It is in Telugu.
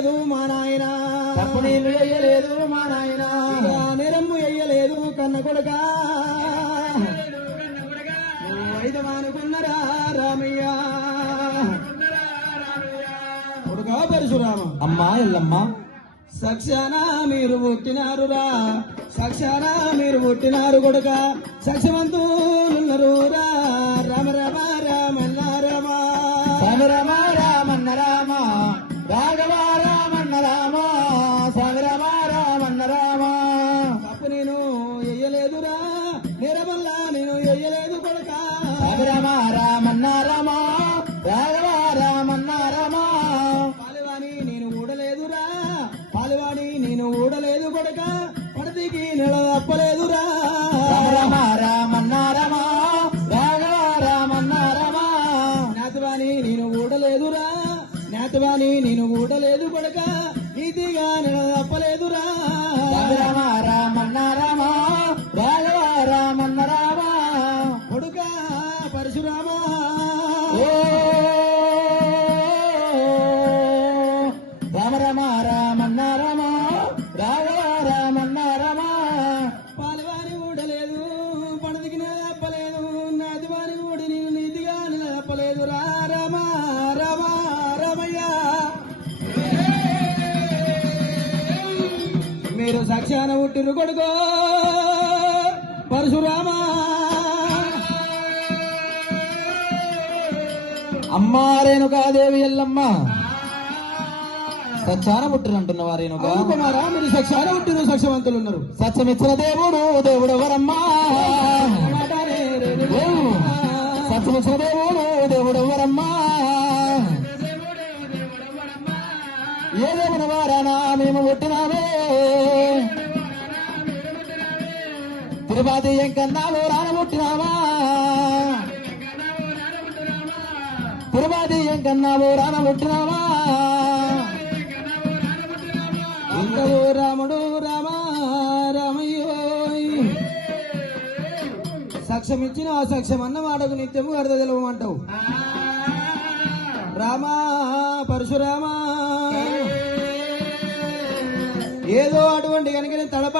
ఎయ్యలేదు మా నాయన, తప్పు నీళ్లు ఎయ్యలేదు మా నాయన, నిరమ్ము ఎయ్యలేదు కన్న కొడుక, ఐదమానుకున్నరా రామయ్య కొడుక పరశురామ. అమ్మా ఎల్లమ్మ సక్షాన మీరు పుట్టినారురా, సక్షాన మీరు పుట్టినారు కొడుక, సక్షమంతులున్నారు రా. రామ రామ రామన్న రామ, స్వామి రామ రామన్న రామ, రాఘవ రామన్న రామ, స్వామి రామ రామన్న రామ. తప్పు నేను ఎయ్యలేదురా, నిరమల్ల నేను ఎయ్యలేదు కొడుక, స్వామి రామ రామన్న రామ, రాఘవ రామన్న రామ. పాలివాణి నేను ఊడలేదురా, పాలివాణి నేను ఊడలేదు కొడుక, పడతికి నెల తప్పలేదురా. స్వామి రామ రామన్న రామ, రాఘవ రామన్న రామ. నాతవాణి నేను ఊడలేదురా, నాతవాణి నేను ఊడలేదు కొడుక, నీతిగా నెల తప్పలేదురా. స్వామి రామ రామన్న రామ, రాఘవ రామన్న రామ. కొడుక పరశురామ, ఓ రామ రామ రామన్న రామ, రాఘవ రామన్న రామ. పాలివాణి ఊడలేదు, పడతికి నెల తప్పలేదు, నాతివాణి ఊడి నేను నీతిగా నెల తప్పలేదురా. రామ రామ రామయ్య మీరు సాక్ష్యాన పుట్టిరు కొడుకో పరశురామ. అమ్మా రేణుకాదేవి ఎల్లమ్మ సత్యాన పుట్టినంటున్నవా రేణుక? అవును కుమారా, మీరు సాక్ష్యాన పుట్టిరు, సాక్ష్యవంతులు ఉన్నారు. సత్యమిచ్చిన దేవుడు దేవుడు ఎవరమ్మా? సత్యమిచ్చిన దేవుడు దేవుడు ఎవరమ్మా? ఏ దేవుని వారానా మేము పుట్టినామే, తిరుపతి ఎంకన్నావు రాన పుట్టినావా, తిరుపతి ఎంకన్నావు రాన పుట్టినావా. ఇంకో రాముడు రామ రామయ్యో, సాక్ష్యం ఇచ్చిన ఆ సాక్ష్యం అన్న మాటకు నిత్యము అర్థ తెలవమంటావు. రామ పరశురామ ఏదో అటువంటి కనుక తడబడి